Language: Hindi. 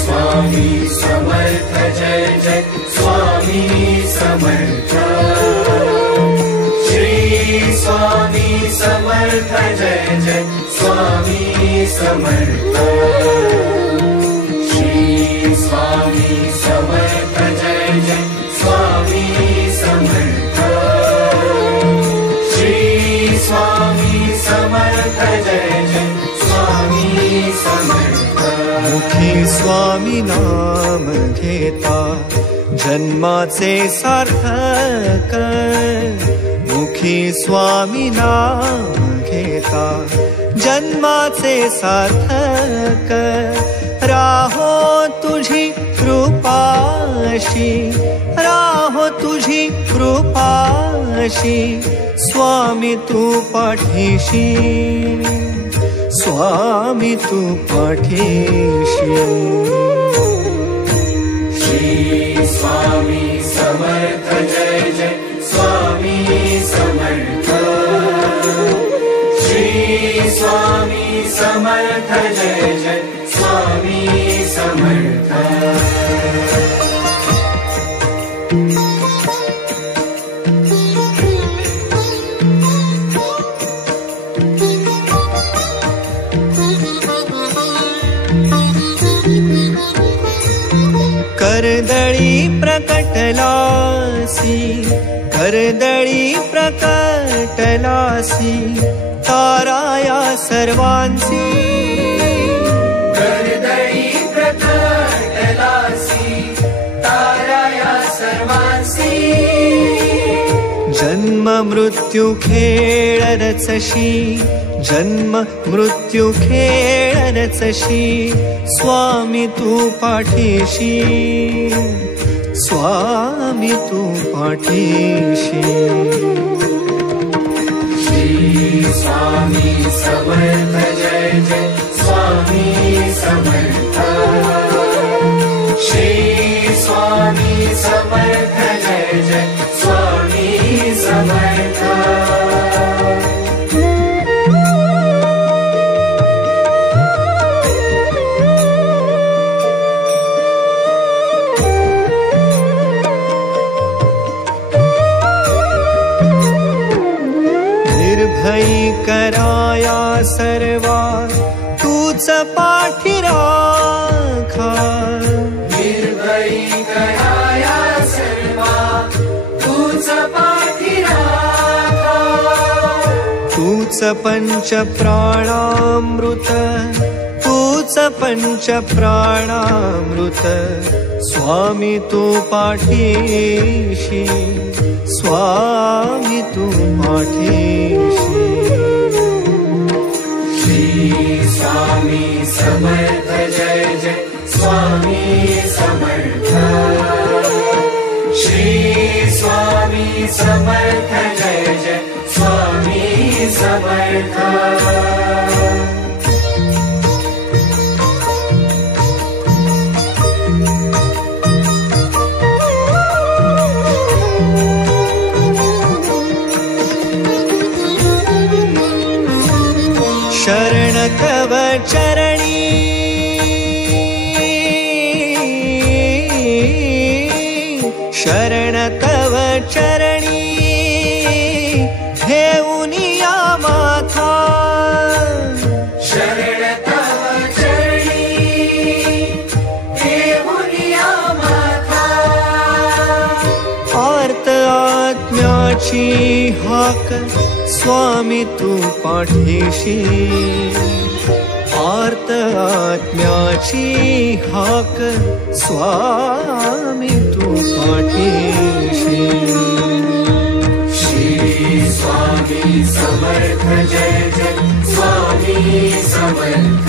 स्वामी समर्थ जय जय स्वामी समर्थ। श्री स्वामी समर्थ जय जय स्वामी समर्थ। श्री स्वामी समर्थ जय जय स्वामी समर्थ। श्री स्वामी समर्थ जय जय स्वामी समर्थ। मुखी स्वामी नाम घेता जन्माचे सार्थक। मुखी स्वामी नाम घेता जन्माचे सार्थक। राहो तुझी कृपाशी, राहो तुझी कृपाशी, स्वामी तू पाठीशी, स्वामी तू पाठीशी। श्री स्वामी समर्थ जय जय स्वामी समर्थ। श्री स्वामी समर्थ जय जय स्वामी समर्थ। करदळी प्रकटलासी, करदळी प्रकटलासी, ताराया सर्वांसी। करदळी प्रकटलासी, ताराया सर्वांसी। जन्म मृत्यू खेळ रचशी, जन्म मृत्यू खेळ रचशी, स्वामी तू पाठीशी, स्वामी तू पाठीशी। श्री स्वामी समर्थ जय जय स्वामी समर्थ। श्री स्वामी समर्थ जय जय स्वामी समर्थ। निर्भयी कराया सर्वा तूच पाठी राखा। निर्भयी कराया सर्वा तूच पाठी राखा। तूच पंच प्राणामृत, तूच पंच प्राणामृत, स्वामी तू पाठीशी, स्वामी तू पाठीशी। श्री स्वामी समर्थ जय जय स्वामी समर्थ। श्री स्वामी समर्थ जय जय स्वामी समर्थ। शरण तव चरणी, शरण तव चरणी, घेऊनिया माथा। शरण तव चरणी, घेऊनिया माथा। आर्त आत्म्याची हाक, स्वामी तू पाठीशी, आर्त आत्म्याची हाक, स्वामी तू पाठीशी। श्री स्वामी समर्थ जय जय स्वामी समर्थ।